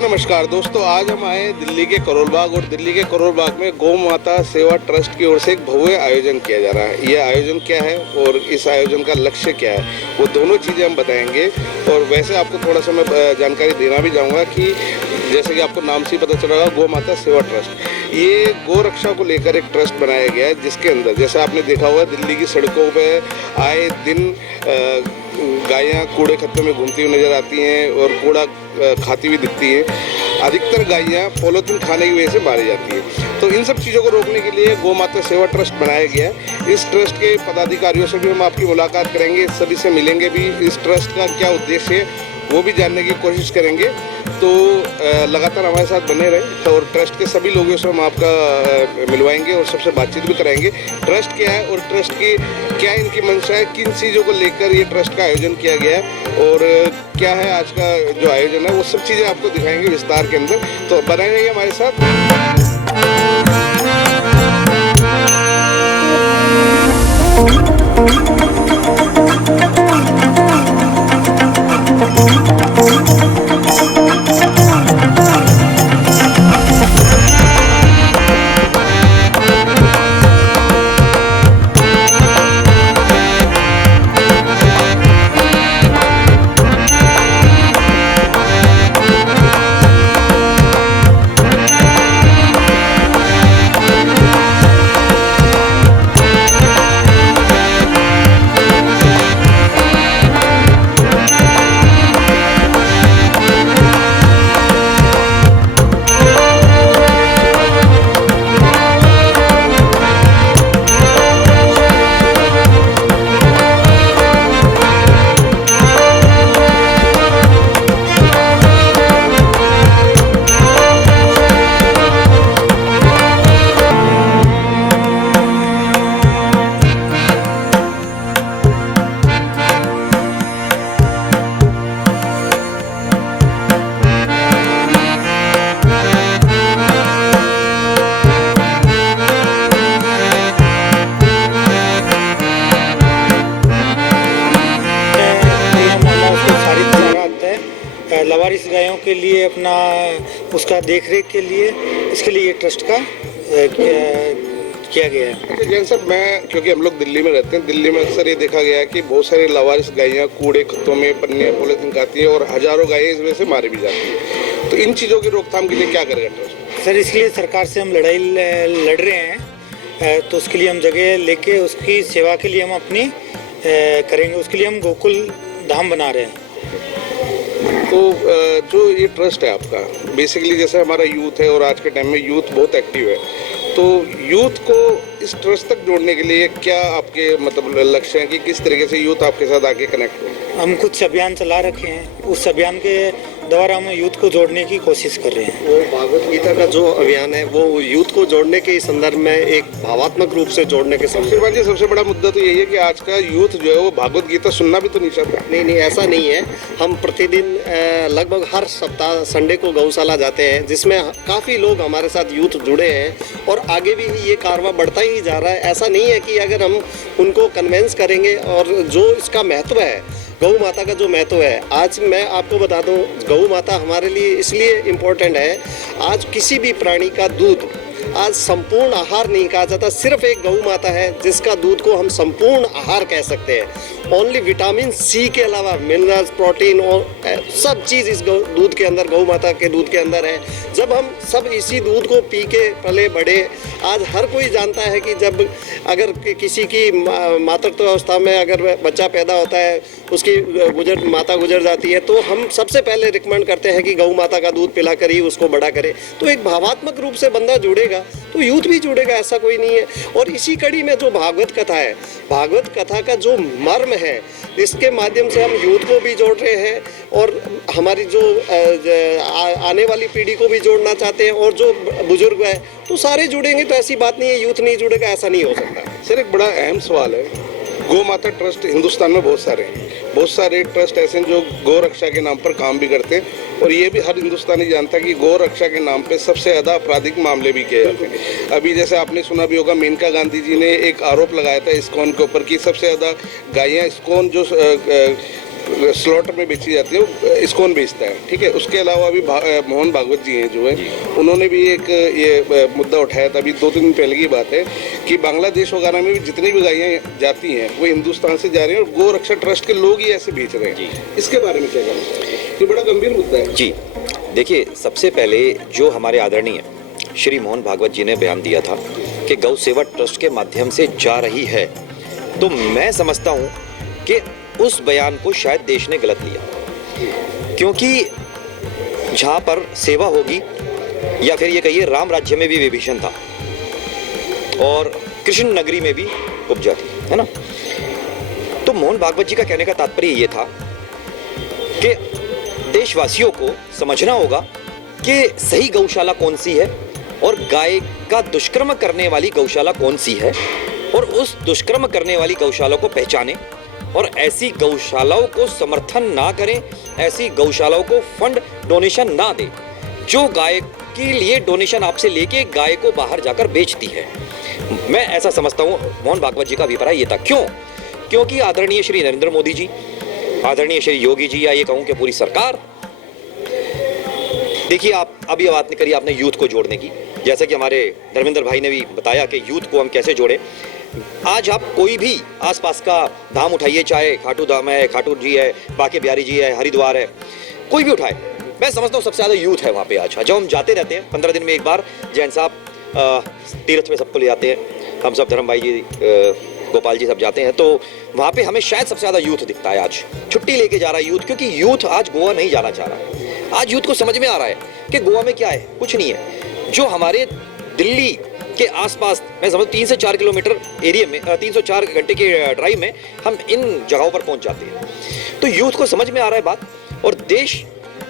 नमस्कार दोस्तों, आज हम आए दिल्ली के करोल बाग और दिल्ली के करोल बाग में गौ माता सेवा ट्रस्ट की ओर से एक भव्य आयोजन किया जा रहा है। यह आयोजन क्या है और इस आयोजन का लक्ष्य क्या है, वो दोनों चीज़ें हम बताएंगे। और वैसे आपको थोड़ा सा मैं जानकारी देना भी चाहूँगा कि जैसे कि आपको नाम से ही पता चल रहा है, गौ माता सेवा ट्रस्ट, ये गौ रक्षा को लेकर एक ट्रस्ट बनाया गया है, जिसके अंदर जैसे आपने देखा हुआ दिल्ली की सड़कों पर आए दिन गायें कूड़े खत्तों में घूमती हुई नजर आती हैं और कूड़ा खाती हुई दिखती हैं। अधिकतर गायें पॉलीथीन खाने की वजह से मारी जाती हैं। तो इन सब चीज़ों को रोकने के लिए गौ माता सेवा ट्रस्ट बनाया गया है। इस ट्रस्ट के पदाधिकारियों से भी हम आपकी मुलाकात करेंगे, सभी से मिलेंगे भी, इस ट्रस्ट का क्या उद्देश्य है वो भी जानने की कोशिश करेंगे। तो लगातार हमारे साथ बने रहे और ट्रस्ट के सभी लोगों से हम आपका मिलवाएंगे और सबसे बातचीत भी कराएंगे। ट्रस्ट क्या है और ट्रस्ट की क्या इनकी मंशा है, किन चीज़ों को लेकर ये ट्रस्ट का आयोजन किया गया है और क्या है आज का जो आयोजन है, वो सब चीज़ें आपको दिखाएंगे विस्तार के अंदर। तो बने रहिए हमारे साथ। लवारिस गायों के लिए अपना उसका देखरेख के लिए, इसके लिए ये ट्रस्ट का किया गया है। अच्छा जैन साहब, मैं क्योंकि हम लोग दिल्ली में रहते हैं, दिल्ली में अक्सर ये देखा गया है कि बहुत सारे लवारिस गायें कूड़े खत्तों में पन्नियाँ पॉलीथीन खाती हैं और हजारों गायें इस वजह से मारी भी जाती हैं। तो इन चीज़ों की रोकथाम के लिए क्या करेगा ट्रस्ट? सर, इसलिए सरकार से हम लड़ाई लड़ रहे हैं, तो उसके लिए हम जगह लेके उसकी सेवा के लिए हम अपनी करेंगे। उसके लिए हम गोकुल धाम बना रहे हैं। तो जो ये ट्रस्ट है आपका, बेसिकली जैसे हमारा यूथ है और आज के टाइम में यूथ बहुत एक्टिव है, तो यूथ को इस ट्रस्ट तक जोड़ने के लिए क्या आपके मतलब लक्ष्य है कि किस तरीके से यूथ आपके साथ आके कनेक्ट हो? हम कुछ अभियान चला रखे हैं, उस अभियान के द्वारा हम यूथ को जोड़ने की कोशिश कर रहे हैं। वो भागवत गीता का जो अभियान है वो यूथ को जोड़ने के संदर्भ में एक भावात्मक रूप से जोड़ने के संदर्भ में सबसे बड़ा मुद्दा तो यही है कि आज का यूथ जो है वो भागवत गीता सुनना भी तो नहीं चाहता। नहीं, ऐसा नहीं है। हम प्रतिदिन लगभग हर सप्ताह संडे को गौशाला जाते हैं, जिसमें काफ़ी लोग हमारे साथ यूथ जुड़े हैं और आगे भी ये कारवां बढ़ता ही जा रहा है। ऐसा नहीं है कि अगर हम उनको कन्वेंस करेंगे और जो इसका महत्व है, गौ माता का जो महत्व है, आज मैं आपको बता दूं, गौ माता हमारे लिए इसलिए इम्पोर्टेंट है। आज किसी भी प्राणी का दूध आज संपूर्ण आहार नहीं कहा जाता। सिर्फ एक गौ माता है जिसका दूध को हम संपूर्ण आहार कह सकते हैं। ओनली विटामिन सी के अलावा मिनरल्स, प्रोटीन और सब चीज़ इस दूध के अंदर, गौ माता के दूध के अंदर है। जब हम सब इसी दूध को पी के पले बढ़े, आज हर कोई जानता है कि जब अगर किसी की मातृत्व अवस्था में अगर बच्चा पैदा होता है, उसकी माता गुजर जाती है, तो हम सबसे पहले रिकमेंड करते हैं कि गौ माता का दूध पिला कर ही उसको बड़ा करे। तो एक भावात्मक रूप से बंदा जुड़ेगा तो यूथ भी जुड़ेगा, ऐसा कोई नहीं है। और इसी कड़ी में जो भागवत कथा है, भागवत कथा का जो मर्म है, इसके माध्यम से हम यूथ को भी जोड़ रहे हैं और हमारी जो आने वाली पीढ़ी को भी जोड़ना चाहते हैं। और जो बुजुर्ग है तो सारे जुड़ेंगे, तो ऐसी बात नहीं है यूथ नहीं जुड़ेगा, ऐसा नहीं हो सकता। सर, एक बड़ा अहम सवाल है, गौ माता ट्रस्ट हिंदुस्तान में बहुत सारे ट्रस्ट ऐसे हैं जो गौ रक्षा के नाम पर काम भी करते हैं और ये भी हर हिंदुस्तानी जानता है कि गौ रक्षा के नाम पे सबसे ज़्यादा आपराधिक मामले भी किए जाते हैं। अभी जैसे आपने सुना भी होगा, मेनका गांधी जी ने एक आरोप लगाया था इस्कॉन के ऊपर कि सबसे ज़्यादा गायें इस्कॉन जो स्लॉटर में बेची जाती है, वो इस्कॉन बेचता है, ठीक है। उसके अलावा अभी मोहन भागवत जी हैं जो है, उन्होंने भी एक ये मुद्दा उठाया था, अभी 2-3 दिन पहले की बात है, कि बांग्लादेश वगैरह में भी जितनी भी गायें जाती हैं वो हिंदुस्तान से जा रही हैं और गौ रक्षा ट्रस्ट के लोग ही ऐसे बेच रहे हैं। इसके बारे में क्या कहना चाहिए? ये बड़ा गंभीर मुद्दा है जी। देखिए, सबसे पहले जो हमारे आदरणीय श्री मोहन भागवत जी ने बयान दिया था कि गौ सेवा ट्रस्ट के माध्यम से जा रही है, तो मैं समझता हूं कि उस बयान को शायद देश ने गलत लिया, क्योंकि जहां पर सेवा होगी, या फिर ये कहिए राम राज्य में भी विभीषण था और कृष्ण नगरी में भी उपजा थी, है ना। तो मोहन भागवत जी का कहने का तात्पर्य ये था कि देशवासियों को समझना होगा कि सही गौशाला कौन सी है और गाय का दुष्कर्म करने वाली गौशाला कौन सी है, और उस दुष्कर्म करने वाली गौशाला को पहचाने और ऐसी गौशालाओं को समर्थन ना करें, ऐसी गौशालाओं को फंड डोनेशन ना दे जो गाय के लिए डोनेशन आपसे लेके गाय को बाहर जाकर बेचती है। मैं ऐसा समझता हूं, मोहन भागवत जी का अभिप्राय ये था। क्यों? क्योंकि आदरणीय श्री नरेंद्र मोदी जी, आदरणीय श्री योगी जी, या ये कहूं कि पूरी सरकार, देखिए आप अभी बात नहीं करी आपने यूथ को जोड़ने की, जैसे कि हमारे धर्मेंद्र भाई ने भी बताया कि यूथ को हम कैसे जोड़े। आज आप कोई भी आसपास का धाम उठाइए, चाहे खाटू धाम है, खाटू जी है, बाके बिहारी जी है, हरिद्वार है, कोई भी उठाए, मैं समझता हूँ सबसे ज़्यादा यूथ है वहाँ पे। आज जब हम जाते रहते हैं 15 दिन में एक बार, जैन साहब तीर्थ में सबको ले जाते हैं, हम सब धर्म भाई जी, गोपाल जी सब जाते हैं, तो वहाँ पे हमें शायद सबसे ज़्यादा यूथ दिखता है। आज छुट्टी लेके जा रहा है यूथ, क्योंकि यूथ आज गोवा नहीं जाना चाह रहा। आज यूथ को समझ में आ रहा है कि गोवा में क्या है, कुछ नहीं है। जो हमारे दिल्ली के आसपास, मैं समझ 3 से 4 किलोमीटर एरिया में, 3 से 4 घंटे के ड्राइव में हम इन जगहों पर पहुंच जाते हैं। तो यूथ को समझ में आ रहा है बात, और देश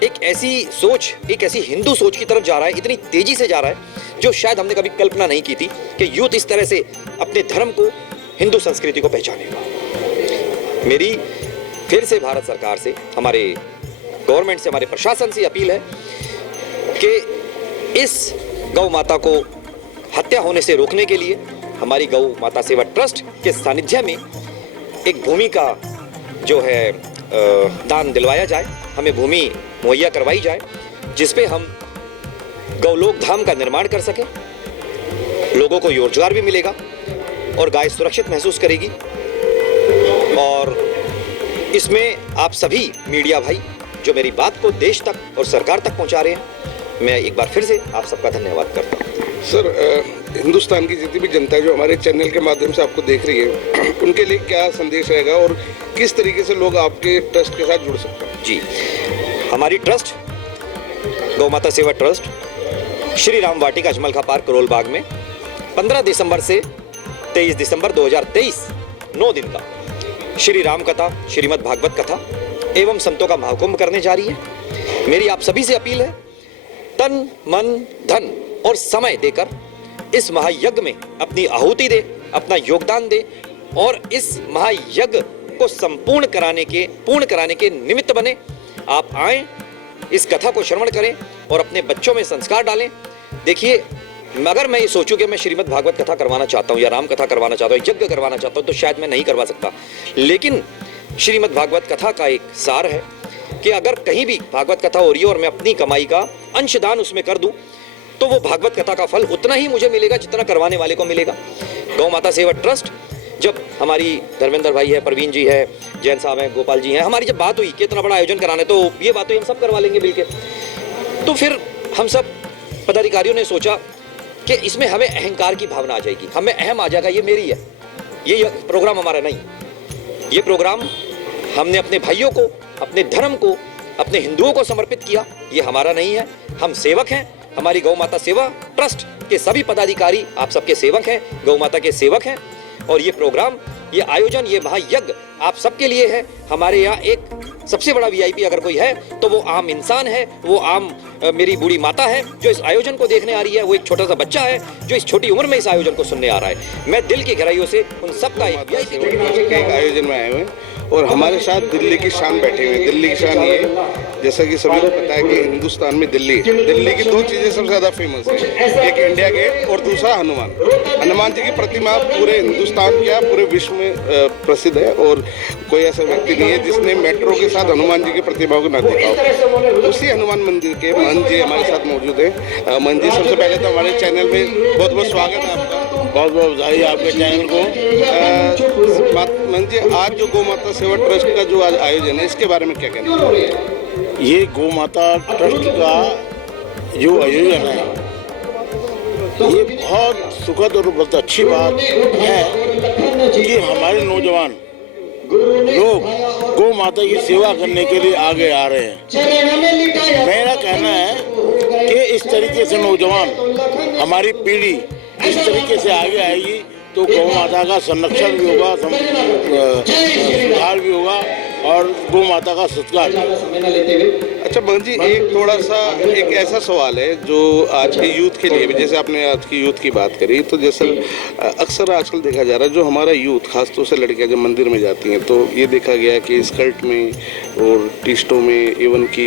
एक ऐसी सोच, एक ऐसी हिंदू सोच की तरफ जा रहा है, इतनी तेजी से जा रहा है जो शायद हमने कभी कल्पना नहीं की थी कि यूथ इस तरह से अपने धर्म को, हिंदू संस्कृति को पहचानेगा। मेरी फिर से भारत सरकार से, हमारे गवर्नमेंट से, हमारे प्रशासन से अपील है कि इस गौ माता को हत्या होने से रोकने के लिए हमारी गौ माता सेवा ट्रस्ट के सानिध्य में एक भूमि का जो है दान दिलवाया जाए, हमें भूमि मुहैया करवाई जाए, जिसपे हम गौलोक धाम का निर्माण कर सकें, लोगों को रोजगार भी मिलेगा और गाय सुरक्षित महसूस करेगी। और इसमें आप सभी मीडिया भाई जो मेरी बात को देश तक और सरकार तक पहुंचा रहे हैं, मैं एक बार फिर से आप सबका धन्यवाद करता हूं। सर, हिंदुस्तान की जितनी भी जनता जो हमारे चैनल के माध्यम से आपको देख रही है, उनके लिए क्या संदेश रहेगा और किस तरीके से लोग आपके ट्रस्ट के साथ जुड़ सकते हैं? जी, हमारी ट्रस्ट गौ माता सेवा ट्रस्ट श्री राम वाटिका अजमल खां पार्क करोल बाग में 15 दिसंबर से 23 दिसंबर 2023 9 दिन का श्री राम कथा, श्रीमद् भागवत कथा एवं संतों का महाकुंभ करने जा रही है। मेरी आप सभी से अपील है, तन मन धन और समय देकर इस महायज्ञ में अपनी आहुति दे, अपना योगदान दे, और इस महायज्ञ को संपूर्ण पूर्ण कराने के निमित्त बने। आप आएं, इस कथा को श्रवण करें और अपने बच्चों में संस्कार डालें। देखिए, अगर मैं ये सोचूं कि मैं श्रीमद् भागवत कथा करवाना चाहता हूँ या राम कथा करवाना चाहता हूँ, यज्ञ करवाना चाहता हूँ, तो शायद मैं नहीं करवा सकता। लेकिन श्रीमद् भागवत कथा का एक सार है कि अगर कहीं भी भागवत कथा हो रही है और मैं अपनी कमाई का अंशदान उसमें कर दूं, तो वो भागवत कथा का फल उतना ही मुझे मिलेगा जितना करवाने वाले को मिलेगा। गौ माता सेवा ट्रस्ट, जब हमारी धर्मेंद्र भाई है, प्रवीण जी है, जैन साहब हैं, गोपाल जी हैं, हमारी जब बात हुई कि इतना बड़ा आयोजन कराने, तो ये बात हुई हम सब करवा लेंगे मिलके। तो फिर हम सब पदाधिकारियों ने सोचा कि इसमें हमें अहंकार की भावना आ जाएगी, हमें अहम आ जाएगा, ये मेरी है, ये प्रोग्राम हमारा नहीं। ये प्रोग्राम हमने अपने भाइयों को, अपने धर्म को, अपने हिंदुओं को समर्पित किया, ये हमारा नहीं है। हम सेवक हैं, हमारी गौ माता सेवा ट्रस्ट के सभी पदाधिकारी आप सबके सेवक हैं, गौ माता के सेवक हैं। और ये प्रोग्राम, ये आयोजन, ये महायज्ञ आप सबके लिए है। हमारे यहाँ एक सबसे बड़ा वीआईपी अगर कोई है तो वो आम इंसान है, वो आम मेरी बूढ़ी माता है जो इस आयोजन को देखने आ रही है, वो एक छोटा सा बच्चा है जो इस छोटी उम्र में इस आयोजन को सुनने आ रहा है। मैं दिल की गहराइयों से उन सबका एक आयोजन में आए हुए हैं और हमारे साथ दिल्ली की शान बैठे हुए हैं। दिल्ली की शान ये, जैसा कि सभी को पता है कि हिंदुस्तान में दिल्ली की दो चीज़ें सबसे ज़्यादा फेमस है, एक इंडिया गेट और दूसरा हनुमान जी की प्रतिमा पूरे हिंदुस्तान क्या पूरे विश्व में प्रसिद्ध है, और कोई ऐसा व्यक्ति नहीं है जिसने मेट्रो के साथ हनुमान जी की प्रतिमाओं को ना देखा हो। उसी हनुमान मंदिर के महंत जी हमारे साथ मौजूद हैं। महंत जी, सबसे पहले तो हमारे चैनल में बहुत बहुत स्वागत है आपका। बहुत बहुत बधाई आपके चैनल को। महंत जी, आज जो गौ माता सेवा ट्रस्ट का जो आज आयोजन है, इसके बारे में क्या कहना है? ये गौ माता ट्रस्ट का जो आयोजन है, ये बहुत सुखद और बहुत अच्छी बात है कि हमारे नौजवान लोग गौ माता की सेवा करने के लिए आगे आ रहे हैं। मेरा कहना है कि इस तरीके से नौजवान, हमारी पीढ़ी इस तरीके से आगे आएगी तो गौ माता का संरक्षण भी होगा, सुधार भी होगा और गौ माता का सत्कार। अच्छा महंत जी, एक ऐसा सवाल है जो आज के यूथ के लिए भी, जैसे आपने आज की यूथ की बात करी, तो जैसे अक्सर आजकल देखा जा रहा है जो हमारा यूथ, खासतौर से लड़कियां जब मंदिर में जाती हैं तो ये देखा गया कि स्कर्ट में और टी-शर्टों में, इवन की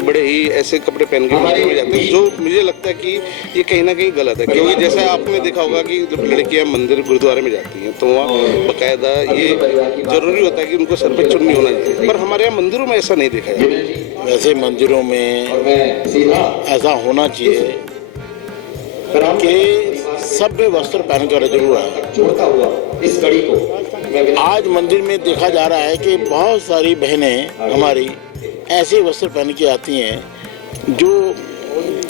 बड़े ही ऐसे कपड़े पहन के मंदिर में जाते हैं, जो मुझे लगता है कि ये कहीं ना कहीं गलत है। क्योंकि जैसा आपने देखा होगा कि जब लड़कियाँ मंदिर गुरुद्वारे में जाती हैं तो वहाँ बाकायदा ये जरूरी होता है कि उनको सर पर चुन्नी होना चाहिए, पर हमारे यहाँ मंदिरों में ऐसा नहीं देखा जाता। वैसे मंदिरों में ऐसा होना चाहिए कि सभ्य वस्त्र पहनकर जरूर आए। आज मंदिर में देखा जा रहा है कि बहुत सारी बहनें हमारी ऐसे वस्त्र पहन के आती हैं जो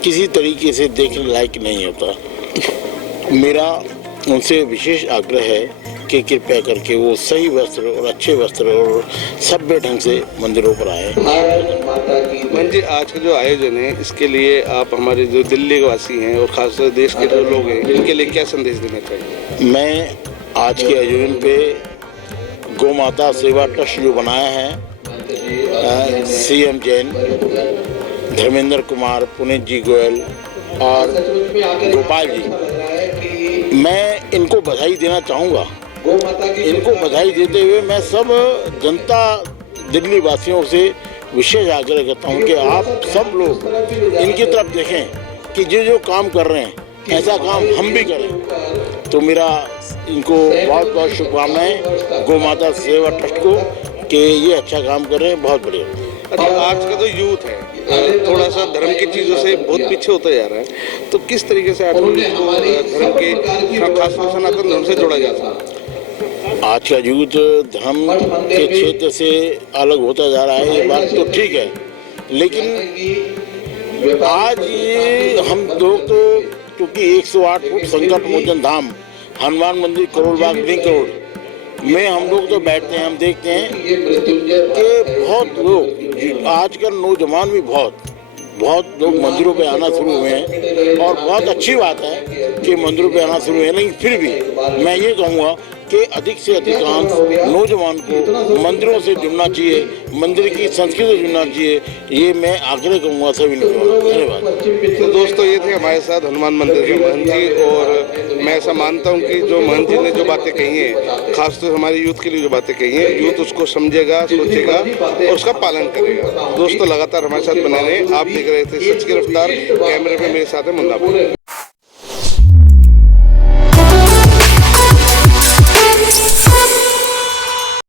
किसी तरीके से देखने लायक नहीं होता। मेरा उनसे विशेष आग्रह है कि कृपया करके वो सही वस्त्र और अच्छे वस्त्र और सभ्य ढंग से मंदिरों पर आए। महंत जी, आज का जो आयोजन है, इसके लिए आप हमारे जो दिल्ली वासी हैं और खासतौर देश के जो लोग हैं, इनके लिए क्या संदेश देना चाहिए? मैं आज के आयोजन पे गौ माता सेवा ट्रस्ट जो बनाया है, सीएम जैन, धर्मेंद्र कुमार, पुनीत जी गोयल और गोपाल जी, मैं इनको बधाई देना चाहूँगा। इनको बधाई देते हुए मैं सब जनता दिल्ली वासियों से विशेष आग्रह करता हूँ कि आप सब लोग इनकी तरफ देखें कि जो काम कर रहे हैं ऐसा काम हम भी करें। तो मेरा इनको बहुत बहुत शुभकामनाएं गौ माता सेवा ट्रस्ट को कि ये अच्छा काम कर रहे हैं, बहुत बढ़िया। अच्छा, आज का जो यूथ है थोड़ा सा धर्म की चीज़ों से बहुत पीछे होता जा रहा है, तो किस तरीके से आज धर्म के, खासतौर सनातन धर्म से जोड़ा जा सकता है? आज का यूथ धर्म के क्षेत्र से अलग होता जा रहा है, ये बात तो ठीक है, लेकिन आज ये हम लोग तो क्योंकि 108 फुट संकट मोचन धाम हनुमान मंदिर करोलबाग रिंग रोड में हम लोग तो बैठते हैं, हम देखते हैं कि बहुत लोग, आजकल नौजवान भी बहुत लोग मंदिरों पे आना शुरू हुए हैं और बहुत अच्छी बात है कि मंदिरों पे आना शुरू हुए हैं। लेकिन फिर भी मैं ये कहूँगा कि अधिक से अधिकांश नौजवान को मंदिरों से जुड़ना चाहिए, मंदिर की संस्कृति से जुड़ना चाहिए, ये मैं आग्रह करूँगा सभी लोगों को। धन्यवाद। तो दोस्तों, ये थे हमारे साथ हनुमान मंदिर के महंत जी, और मैं ऐसा मानता हूँ कि जो महंत जी ने जो बातें कही हैं, खासतौर हमारे यूथ के लिए जो बातें कही हैं, यूथ उसको समझेगा, सोचेगा और उसका पालन करेगा। दोस्तों, लगातार हमारे साथ बने रहें। आप देख रहे थे सच की रफ्तार। कैमरे में मेरे साथ है मुन्ना।